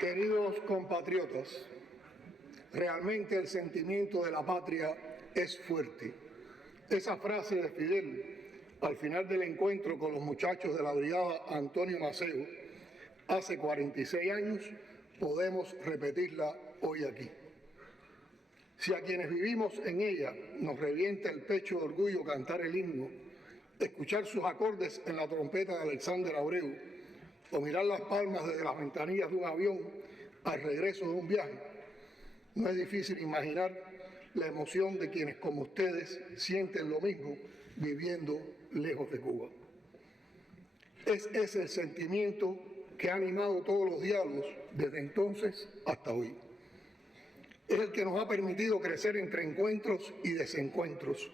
Queridos compatriotas, realmente el sentimiento de la patria es fuerte. Esa frase de Fidel al final del encuentro con los muchachos de la brigada Antonio Maceo hace 46 años, podemos repetirla hoy aquí. Si a quienes vivimos en ella nos revienta el pecho de orgullo cantar el himno, escuchar sus acordes en la trompeta de Alexander Abreu o mirar las palmas desde las ventanillas de un avión al regreso de un viaje, no es difícil imaginar la emoción de quienes como ustedes sienten lo mismo viviendo lejos de Cuba. Es ese el sentimiento que ha animado todos los diálogos desde entonces hasta hoy. Es el que nos ha permitido crecer entre encuentros y desencuentros,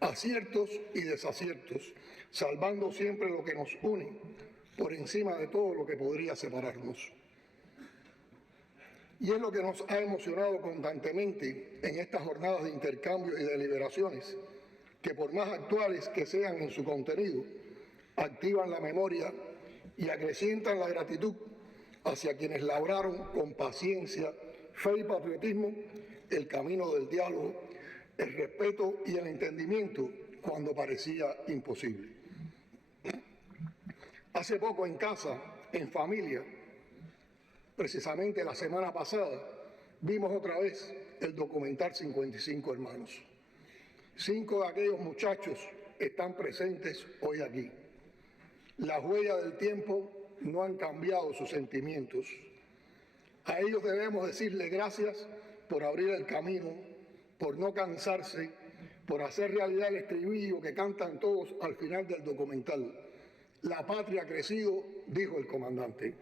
aciertos y desaciertos, salvando siempre lo que nos une por encima de todo lo que podría separarnos. Y es lo que nos ha emocionado constantemente en estas jornadas de intercambio y deliberaciones, que por más actuales que sean en su contenido, activan la memoria y acrecientan la gratitud hacia quienes labraron con paciencia, fe y patriotismo el camino del diálogo, el respeto y el entendimiento cuando parecía imposible. Hace poco en casa, en familia, precisamente la semana pasada, vimos otra vez el documental 55 Hermanos. 5 de aquellos muchachos están presentes hoy aquí. Las huellas del tiempo no han cambiado sus sentimientos. A ellos debemos decirle gracias por abrir el camino, por no cansarse, por hacer realidad el estribillo que cantan todos al final del documental. La patria ha crecido, dijo el comandante.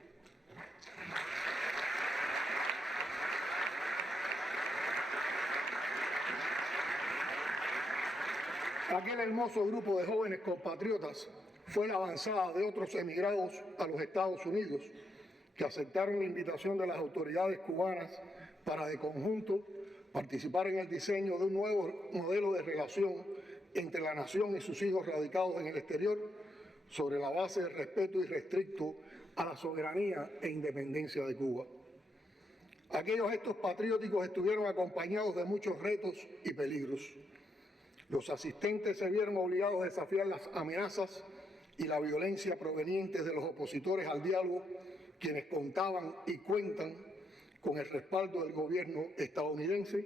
Aquel hermoso grupo de jóvenes compatriotas fue la avanzada de otros emigrados a los Estados Unidos que aceptaron la invitación de las autoridades cubanas para de conjunto participar en el diseño de un nuevo modelo de relación entre la nación y sus hijos radicados en el exterior sobre la base del respeto irrestricto a la soberanía e independencia de Cuba. Aquellos gestos patrióticos estuvieron acompañados de muchos retos y peligros. Los asistentes se vieron obligados a desafiar las amenazas y la violencia provenientes de los opositores al diálogo, quienes contaban y cuentan con el respaldo del gobierno estadounidense,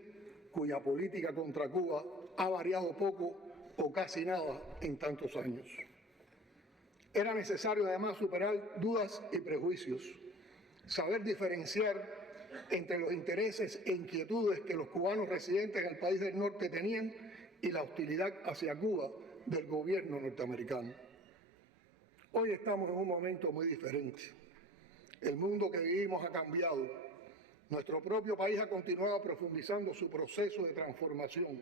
cuya política contra Cuba ha variado poco o casi nada en tantos años. Era necesario además superar dudas y prejuicios, saber diferenciar entre los intereses e inquietudes que los cubanos residentes en el país del norte tenían y la hostilidad hacia Cuba del gobierno norteamericano. Hoy estamos en un momento muy diferente. El mundo que vivimos ha cambiado. Nuestro propio país ha continuado profundizando su proceso de transformación.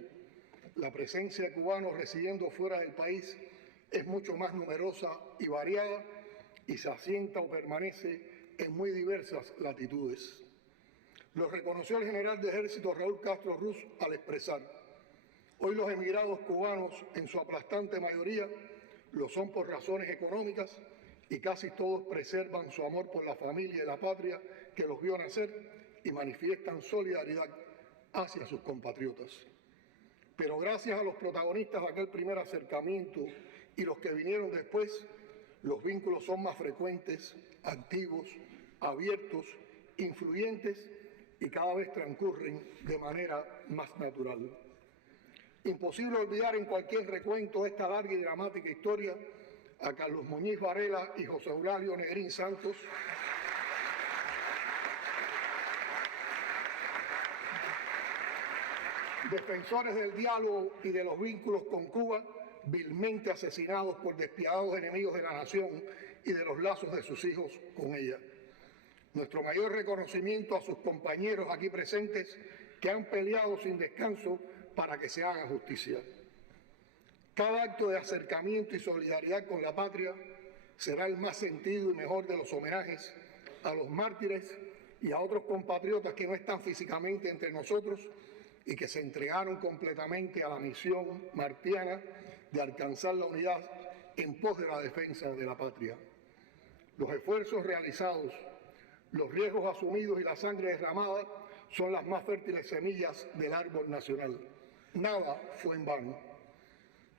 La presencia de cubanos residiendo fuera del país es mucho más numerosa y variada y se asienta o permanece en muy diversas latitudes. Lo reconoció el general de ejército Raúl Castro Ruz al expresar: hoy los emigrados cubanos, en su aplastante mayoría, lo son por razones económicas y casi todos preservan su amor por la familia y la patria que los vio nacer y manifiestan solidaridad hacia sus compatriotas. Pero gracias a los protagonistas de aquel primer acercamiento y los que vinieron después, los vínculos son más frecuentes, activos, abiertos, influyentes y cada vez transcurren de manera más natural. Imposible olvidar en cualquier recuento de esta larga y dramática historia a Carlos Muñiz Varela y José Eulalio Negrín Santos, defensores del diálogo y de los vínculos con Cuba, vilmente asesinados por despiadados enemigos de la nación y de los lazos de sus hijos con ella. Nuestro mayor reconocimiento a sus compañeros aquí presentes que han peleado sin descanso para que se haga justicia. Cada acto de acercamiento y solidaridad con la patria será el más sentido y mejor de los homenajes a los mártires y a otros compatriotas que no están físicamente entre nosotros y que se entregaron completamente a la misión martiana de alcanzar la unidad en pos de la defensa de la patria. Los esfuerzos realizados Los riesgos asumidos y la sangre derramada son las más fértiles semillas del árbol nacional. Nada fue en vano.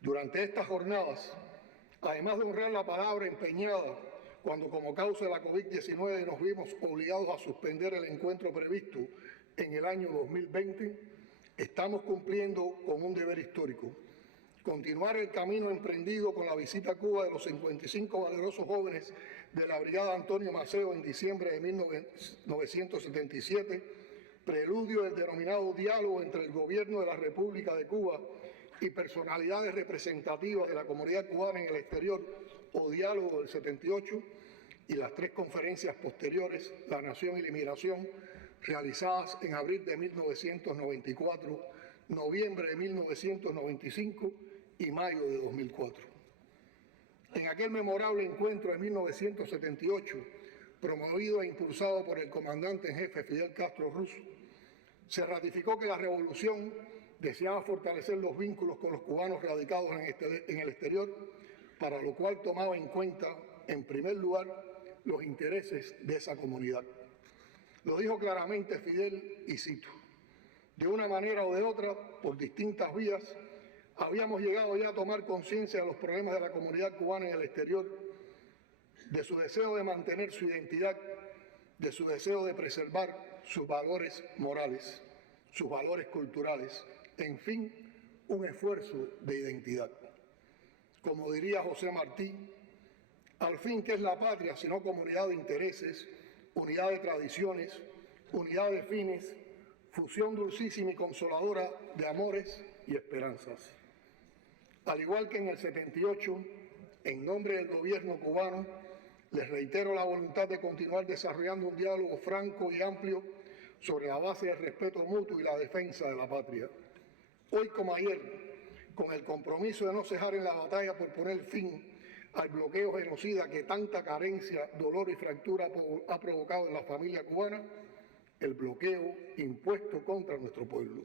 Durante estas jornadas, además de honrar la palabra empeñada, cuando como causa de la COVID-19 nos vimos obligados a suspender el encuentro previsto en el año 2020, estamos cumpliendo con un deber histórico: continuar el camino emprendido con la visita a Cuba de los 55 valerosos jóvenes de la Brigada Antonio Maceo en diciembre de 1977, preludio del denominado diálogo entre el gobierno de la República de Cuba y personalidades representativas de la comunidad cubana en el exterior, o diálogo del 78, y las 3 conferencias posteriores, La Nación y la Inmigración, realizadas en abril de 1994, noviembre de 1995 y mayo de 2004. En aquel memorable encuentro de 1978, promovido e impulsado por el comandante en jefe Fidel Castro Ruz, se ratificó que la revolución deseaba fortalecer los vínculos con los cubanos radicados en el exterior, para lo cual tomaba en cuenta, en primer lugar, los intereses de esa comunidad. Lo dijo claramente Fidel, y cito: de una manera o de otra, por distintas vías, habíamos llegado ya a tomar conciencia de los problemas de la comunidad cubana en el exterior, de su deseo de mantener su identidad, de su deseo de preservar sus valores morales, sus valores culturales, en fin, un esfuerzo de identidad. Como diría José Martí, al fin, ¿qué es la patria sino comunidad de intereses, unidad de tradiciones, unidad de fines, fusión dulcísima y consoladora de amores y esperanzas? Al igual que en el 78, en nombre del gobierno cubano, les reitero la voluntad de continuar desarrollando un diálogo franco y amplio sobre la base del respeto mutuo y la defensa de la patria. Hoy como ayer, con el compromiso de no cejar en la batalla por poner fin al bloqueo genocida que tanta carencia, dolor y fractura ha provocado en la familia cubana, el bloqueo impuesto contra nuestro pueblo.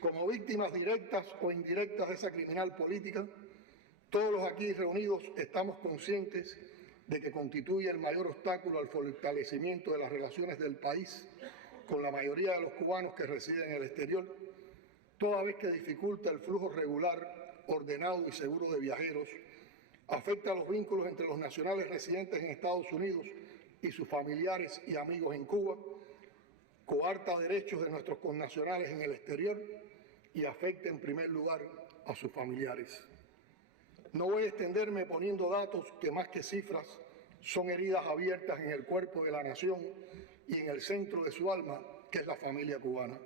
Como víctimas directas o indirectas de esa criminal política, todos los aquí reunidos estamos conscientes de que constituye el mayor obstáculo al fortalecimiento de las relaciones del país con la mayoría de los cubanos que residen en el exterior, toda vez que dificulta el flujo regular, ordenado y seguro de viajeros, afecta los vínculos entre los nacionales residentes en Estados Unidos y sus familiares y amigos en Cuba, coarta derechos de nuestros connacionales en el exterior y afecta en primer lugar a sus familiares. No voy a extenderme poniendo datos que, más que cifras, son heridas abiertas en el cuerpo de la nación y en el centro de su alma, que es la familia cubana.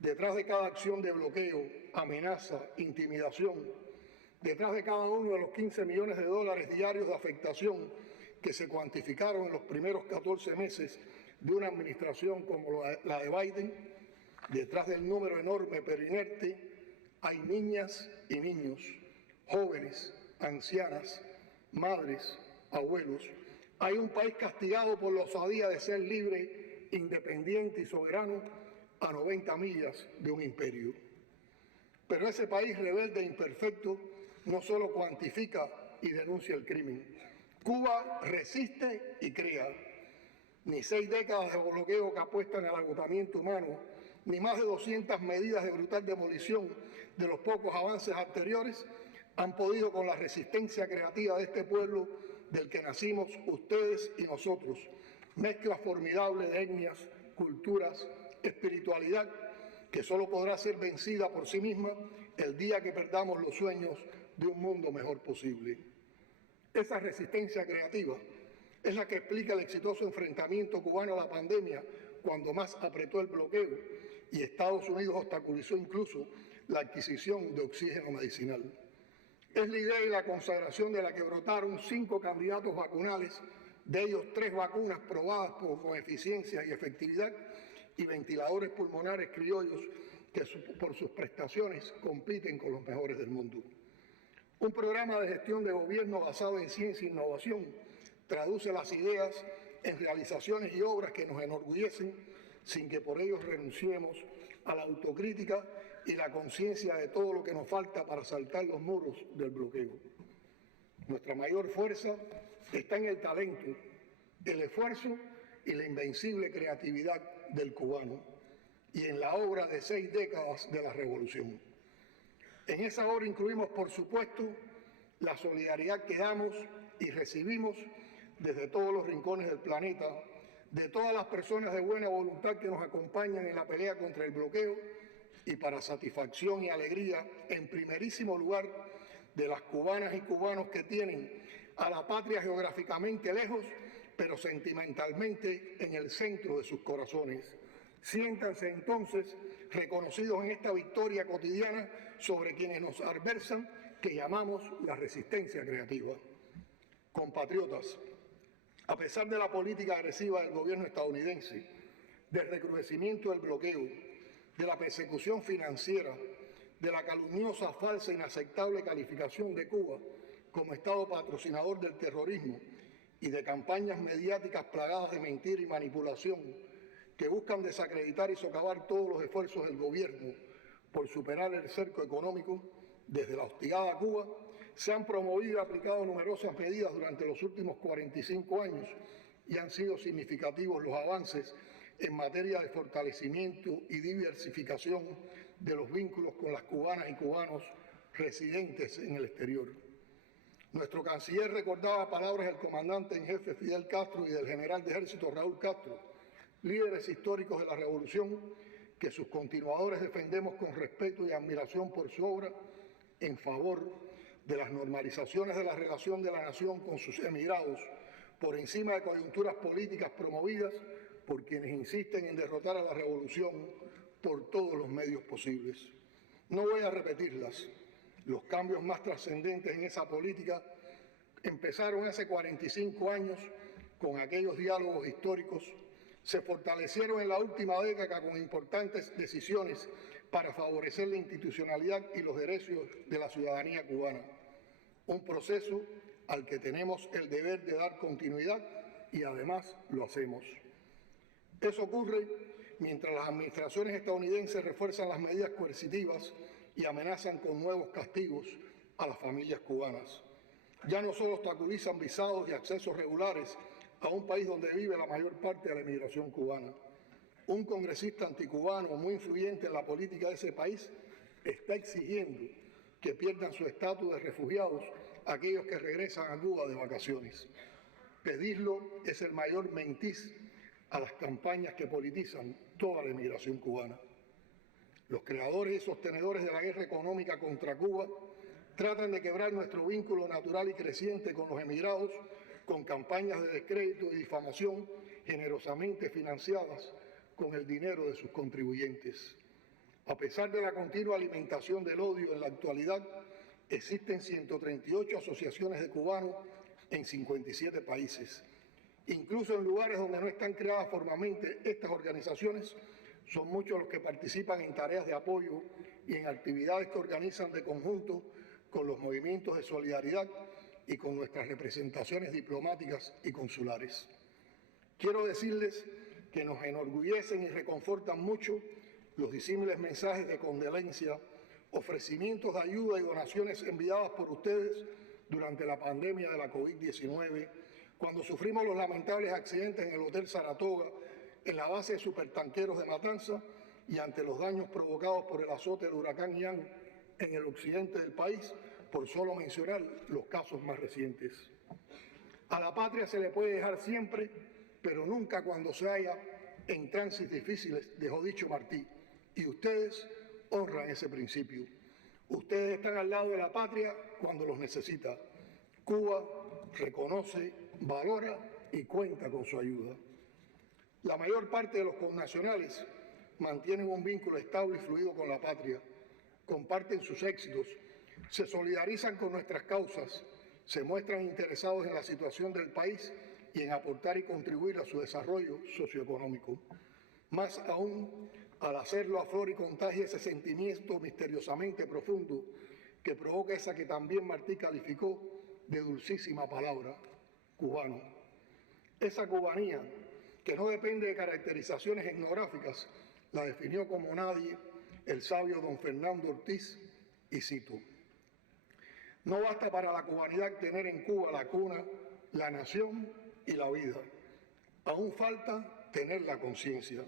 Detrás de cada acción de bloqueo, amenaza, intimidación, detrás de cada uno de los 15 millones de dólares diarios de afectación que se cuantificaron en los primeros 14 meses de una administración como la de Biden, detrás del número enorme pero inerte, hay niñas y niños, jóvenes, ancianas, madres, abuelos. Hay un país castigado por la osadía de ser libre, independiente y soberano a 90 millas de un imperio. Pero ese país rebelde e imperfecto no solo cuantifica y denuncia el crimen. Cuba resiste y crea. Ni 6 décadas de bloqueo que apuestan al agotamiento humano, ni más de 200 medidas de brutal demolición de los pocos avances anteriores han podido con la resistencia creativa de este pueblo del que nacimos ustedes y nosotros, mezcla formidable de etnias, culturas, espiritualidad, que solo podrá ser vencida por sí misma el día que perdamos los sueños de un mundo mejor posible. Esa resistencia creativa es la que explica el exitoso enfrentamiento cubano a la pandemia cuando más apretó el bloqueo y Estados Unidos obstaculizó incluso la adquisición de oxígeno medicinal. Es la idea y la consagración de la que brotaron 5 candidatos vacunales, de ellos 3 vacunas probadas con eficiencia y efectividad, y ventiladores pulmonares criollos que por sus prestaciones compiten con los mejores del mundo. Un programa de gestión de gobierno basado en ciencia e innovación traduce las ideas en realizaciones y obras que nos enorgullecen sin que por ello renunciemos a la autocrítica y la conciencia de todo lo que nos falta para saltar los muros del bloqueo. Nuestra mayor fuerza está en el talento, el esfuerzo y la invencible creatividad del cubano, y en la obra de 6 décadas de la revolución. En esa obra incluimos, por supuesto, la solidaridad que damos y recibimos desde todos los rincones del planeta, de todas las personas de buena voluntad que nos acompañan en la pelea contra el bloqueo, y para satisfacción y alegría, en primerísimo lugar, de las cubanas y cubanos que tienen a la patria geográficamente lejos, pero sentimentalmente en el centro de sus corazones. Siéntanse entonces reconocidos en esta victoria cotidiana sobre quienes nos adversan, que llamamos la resistencia creativa. Compatriotas, a pesar de la política agresiva del gobierno estadounidense, del recrudecimiento del bloqueo, de la persecución financiera, de la calumniosa, falsa e inaceptable calificación de Cuba como Estado patrocinador del terrorismo y de campañas mediáticas plagadas de mentira y manipulación que buscan desacreditar y socavar todos los esfuerzos del gobierno por superar el cerco económico, desde la hostigada Cuba se han promovido y aplicado numerosas medidas durante los últimos 45 años y han sido significativos los avances en materia de fortalecimiento y diversificación de los vínculos con las cubanas y cubanos residentes en el exterior. Nuestro canciller recordaba palabras del comandante en jefe Fidel Castro y del general de ejército Raúl Castro, líderes históricos de la revolución, que sus continuadores defendemos con respeto y admiración por su obra en favor de las normalizaciones de la relación de la nación con sus emigrados, por encima de coyunturas políticas promovidas por quienes insisten en derrotar a la revolución por todos los medios posibles. No voy a repetirlas. Los cambios más trascendentes en esa política empezaron hace 45 años con aquellos diálogos históricos, se fortalecieron en la última década con importantes decisiones para favorecer la institucionalidad y los derechos de la ciudadanía cubana. Un proceso al que tenemos el deber de dar continuidad y además lo hacemos. Eso ocurre mientras las administraciones estadounidenses refuerzan las medidas coercitivas y amenazan con nuevos castigos a las familias cubanas. Ya no solo obstaculizan visados y accesos regulares a un país donde vive la mayor parte de la emigración cubana. Un congresista anticubano muy influyente en la política de ese país está exigiendo que pierdan su estatus de refugiados aquellos que regresan a Cuba de vacaciones. Pedirlo es el mayor mentiz a las campañas que politizan toda la emigración cubana. Los creadores y sostenedores de la guerra económica contra Cuba tratan de quebrar nuestro vínculo natural y creciente con los emigrados con campañas de descrédito y difamación generosamente financiadas con el dinero de sus contribuyentes. A pesar de la continua alimentación del odio en la actualidad, existen 138 asociaciones de cubanos en 57 países. Incluso en lugares donde no están creadas formalmente estas organizaciones, son muchos los que participan en tareas de apoyo y en actividades que organizan de conjunto con los movimientos de solidaridad y con nuestras representaciones diplomáticas y consulares. Quiero decirles que nos enorgullecen y reconfortan mucho los disímiles mensajes de condolencia, ofrecimientos de ayuda y donaciones enviadas por ustedes durante la pandemia de la COVID-19, cuando sufrimos los lamentables accidentes en el Hotel Saratoga, en la base de supertanqueros de Matanza y ante los daños provocados por el azote del huracán Ian en el occidente del país, por solo mencionar los casos más recientes. A la patria se le puede dejar siempre, pero nunca cuando se haya en tránsitos difíciles, dejó dicho Martí, y ustedes honran ese principio. Ustedes están al lado de la patria cuando los necesita. Cuba reconoce, valora y cuenta con su ayuda. La mayor parte de los connacionales mantienen un vínculo estable y fluido con la patria, comparten sus éxitos, se solidarizan con nuestras causas, se muestran interesados en la situación del país y en aportar y contribuir a su desarrollo socioeconómico. Más aún, al hacerlo aflora y contagia ese sentimiento misteriosamente profundo que provoca esa que también Martí calificó de dulcísima palabra, cubano. Esa cubanía, que no depende de caracterizaciones etnográficas, la definió como nadie el sabio don Fernando Ortiz, y cito: no basta para la cubanidad tener en Cuba la cuna, la nación y la vida. Aún falta tener la conciencia.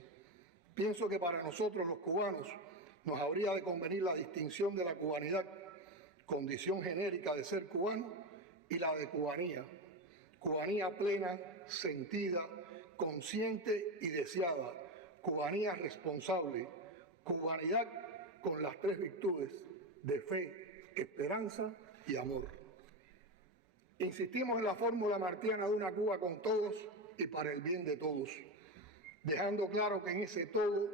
Pienso que para nosotros los cubanos nos habría de convenir la distinción de la cubanidad, condición genérica de ser cubano, y la de cubanía. Cubanía plena, sentida, consciente y deseada. Cubanía responsable. Cubanidad con las tres virtudes de fe, esperanza y amor. Insistimos en la fórmula martiana de una Cuba con todos y para el bien de todos, dejando claro que en ese todo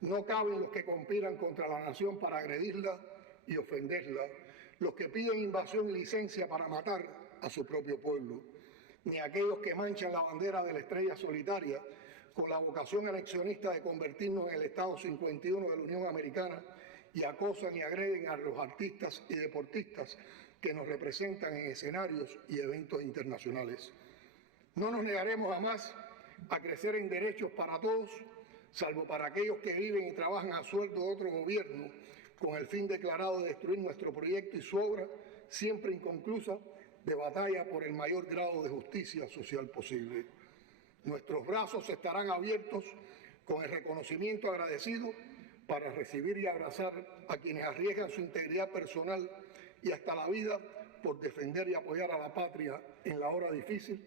no caben los que conspiran contra la nación para agredirla y ofenderla, los que piden invasión y licencia para matar a su propio pueblo, ni aquellos que manchan la bandera de la estrella solitaria con la vocación anexionista de convertirnos en el Estado 51 de la Unión Americana y acosan y agreden a los artistas y deportistas que nos representan en escenarios y eventos internacionales. No nos negaremos jamás a crecer en derechos para todos, salvo para aquellos que viven y trabajan a sueldo de otro gobierno, con el fin declarado de destruir nuestro proyecto y su obra, siempre inconclusa, de batalla por el mayor grado de justicia social posible. Nuestros brazos estarán abiertos con el reconocimiento agradecido para recibir y abrazar a quienes arriesgan su integridad personal y hasta la vida por defender y apoyar a la patria en la hora difícil,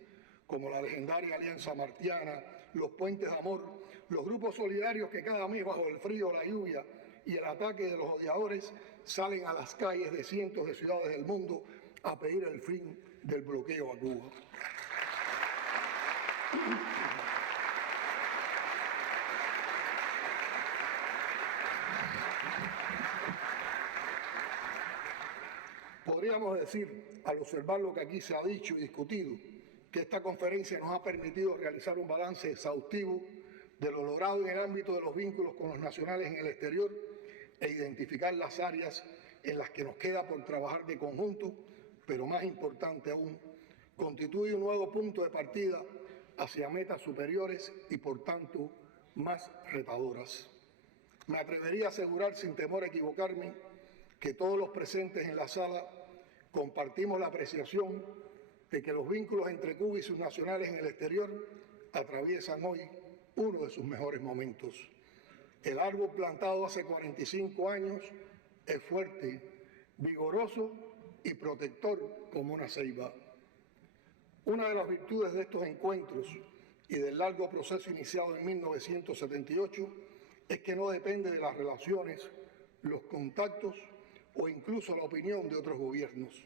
como la legendaria Alianza Martiana, los Puentes de Amor, los grupos solidarios que cada mes bajo el frío, la lluvia y el ataque de los odiadores salen a las calles de cientos de ciudades del mundo a pedir el fin del bloqueo a Cuba. Podríamos decir, al observar lo que aquí se ha dicho y discutido, que esta conferencia nos ha permitido realizar un balance exhaustivo de lo logrado en el ámbito de los vínculos con los nacionales en el exterior e identificar las áreas en las que nos queda por trabajar de conjunto, pero más importante aún, constituye un nuevo punto de partida hacia metas superiores y por tanto más retadoras. Me atrevería a asegurar sin temor a equivocarme que todos los presentes en la sala compartimos la apreciación de que los vínculos entre Cuba y sus nacionales en el exterior atraviesan hoy uno de sus mejores momentos. El árbol plantado hace 45 años es fuerte, vigoroso y protector como una ceiba. Una de las virtudes de estos encuentros y del largo proceso iniciado en 1978 es que no depende de las relaciones, los contactos o incluso la opinión de otros gobiernos.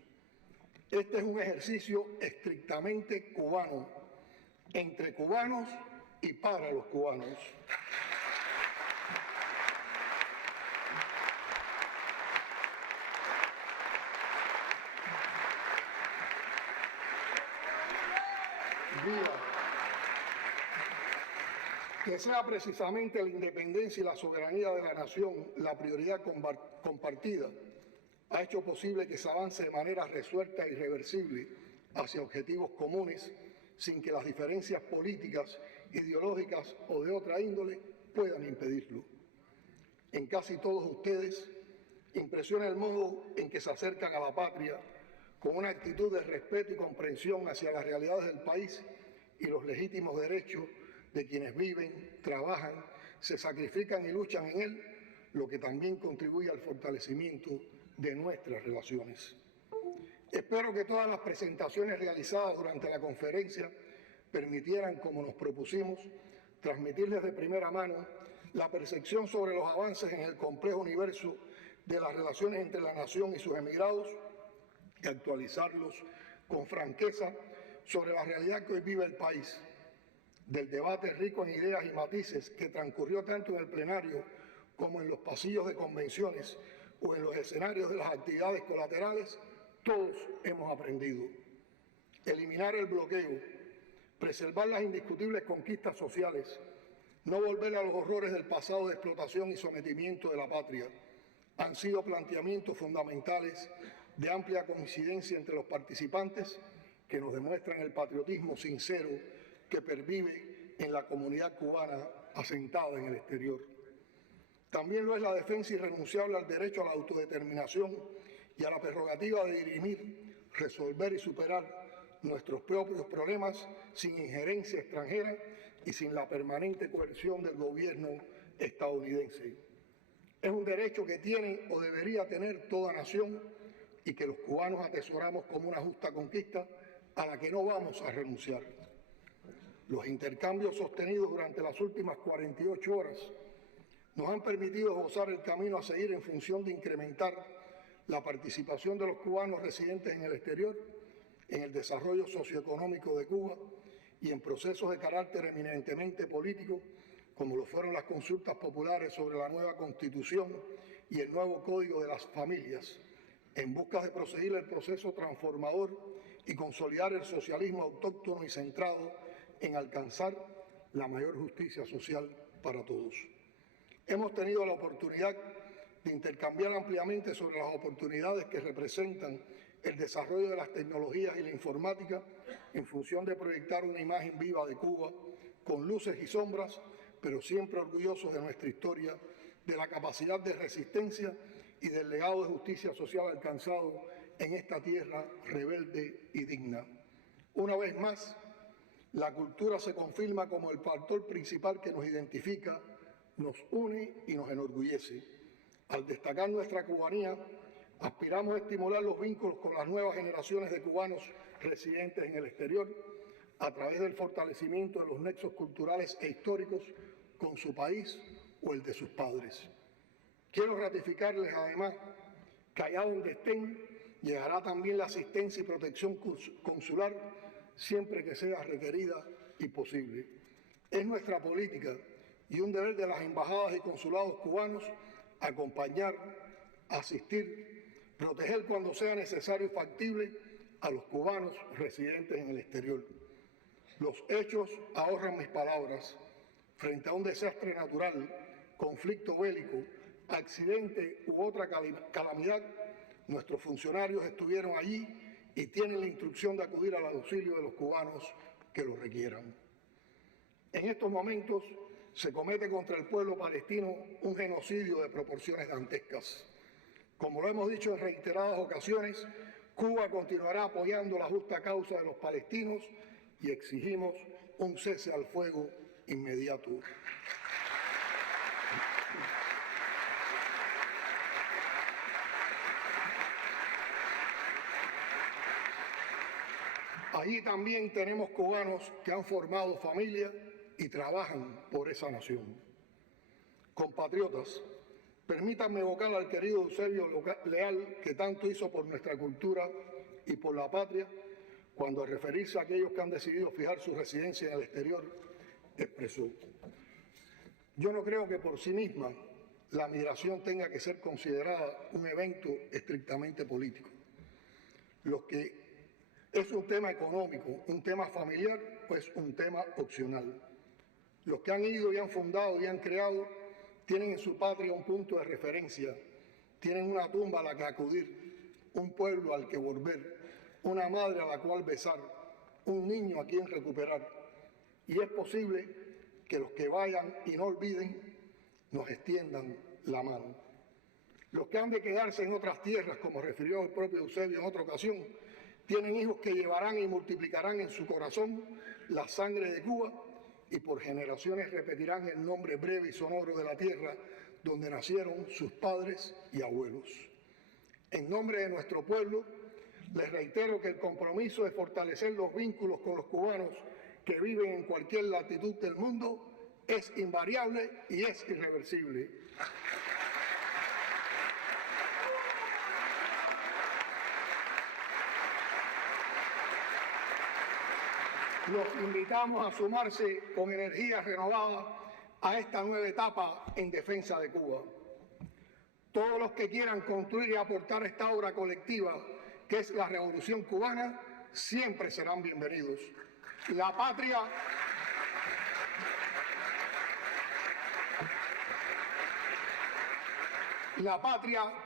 Este es un ejercicio estrictamente cubano, entre cubanos y para los cubanos. Viva. Que sea precisamente la independencia y la soberanía de la nación la prioridad compartida, ha hecho posible que se avance de manera resuelta e irreversible hacia objetivos comunes sin que las diferencias políticas, ideológicas o de otra índole puedan impedirlo. En casi todos ustedes impresiona el modo en que se acercan a la patria con una actitud de respeto y comprensión hacia las realidades del país y los legítimos derechos de quienes viven, trabajan, se sacrifican y luchan en él, lo que también contribuye al fortalecimiento de nuestras relaciones. Espero que todas las presentaciones realizadas durante la conferencia permitieran, como nos propusimos, transmitirles de primera mano la percepción sobre los avances en el complejo universo de las relaciones entre la nación y sus emigrados y actualizarlos con franqueza sobre la realidad que hoy vive el país, del debate rico en ideas y matices que transcurrió tanto en el plenario como en los pasillos de convenciones o en los escenarios de las actividades colaterales. Todos hemos aprendido. Eliminar el bloqueo, preservar las indiscutibles conquistas sociales, no volver a los horrores del pasado de explotación y sometimiento de la patria, han sido planteamientos fundamentales de amplia coincidencia entre los participantes que nos demuestran el patriotismo sincero que pervive en la comunidad cubana asentada en el exterior. También lo es la defensa irrenunciable al derecho a la autodeterminación y a la prerrogativa de dirimir, resolver y superar nuestros propios problemas sin injerencia extranjera y sin la permanente coerción del gobierno estadounidense. Es un derecho que tiene o debería tener toda nación y que los cubanos atesoramos como una justa conquista a la que no vamos a renunciar. Los intercambios sostenidos durante las últimas 48 horas nos han permitido gozar el camino a seguir en función de incrementar la participación de los cubanos residentes en el exterior, en el desarrollo socioeconómico de Cuba y en procesos de carácter eminentemente político, como lo fueron las consultas populares sobre la nueva Constitución y el nuevo Código de las Familias, en busca de proseguir el proceso transformador y consolidar el socialismo autóctono y centrado en alcanzar la mayor justicia social para todos. Hemos tenido la oportunidad de intercambiar ampliamente sobre las oportunidades que representan el desarrollo de las tecnologías y la informática en función de proyectar una imagen viva de Cuba, con luces y sombras, pero siempre orgullosos de nuestra historia, de la capacidad de resistencia y del legado de justicia social alcanzado en esta tierra rebelde y digna. Una vez más, la cultura se confirma como el factor principal que nos identifica, nos une y nos enorgullece. Al destacar nuestra cubanía, aspiramos a estimular los vínculos con las nuevas generaciones de cubanos residentes en el exterior a través del fortalecimiento de los nexos culturales e históricos con su país o el de sus padres. Quiero ratificarles además que allá donde estén llegará también la asistencia y protección consular siempre que sea requerida y posible. Es nuestra política y un deber de las embajadas y consulados cubanos acompañar, asistir, proteger cuando sea necesario y factible a los cubanos residentes en el exterior. Los hechos ahorran mis palabras. Frente a un desastre natural, conflicto bélico, accidente u otra calamidad, nuestros funcionarios estuvieron allí y tienen la instrucción de acudir al auxilio de los cubanos que lo requieran. En estos momentos se comete contra el pueblo palestino un genocidio de proporciones dantescas. Como lo hemos dicho en reiteradas ocasiones, Cuba continuará apoyando la justa causa de los palestinos y exigimos un cese al fuego inmediato. Allí también tenemos cubanos que han formado familia y trabajan por esa nación. Compatriotas, permítanme evocar al querido Eusebio Leal, que tanto hizo por nuestra cultura y por la patria, cuando al referirse a aquellos que han decidido fijar su residencia en el exterior, expresó: yo no creo que por sí misma la migración tenga que ser considerada un evento estrictamente político. Lo que es un tema económico, un tema familiar, o es un tema opcional. Los que han ido y han fundado y han creado tienen en su patria un punto de referencia, tienen una tumba a la que acudir, un pueblo al que volver, una madre a la cual besar, un niño a quien recuperar. Y es posible que los que vayan y no olviden nos extiendan la mano. Los que han de quedarse en otras tierras, como refirió el propio Eusebio en otra ocasión, tienen hijos que llevarán y multiplicarán en su corazón la sangre de Cuba y por generaciones repetirán el nombre breve y sonoro de la tierra donde nacieron sus padres y abuelos. En nombre de nuestro pueblo, les reitero que el compromiso de fortalecer los vínculos con los cubanos que viven en cualquier latitud del mundo es invariable y es irreversible. Los invitamos a sumarse con energía renovada a esta nueva etapa en defensa de Cuba. Todos los que quieran construir y aportar esta obra colectiva que es la Revolución Cubana, siempre serán bienvenidos. La patria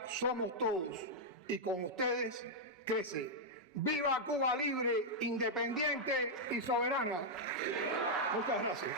somos todos y con ustedes crece. ¡Viva Cuba libre, independiente y soberana! Muchas gracias.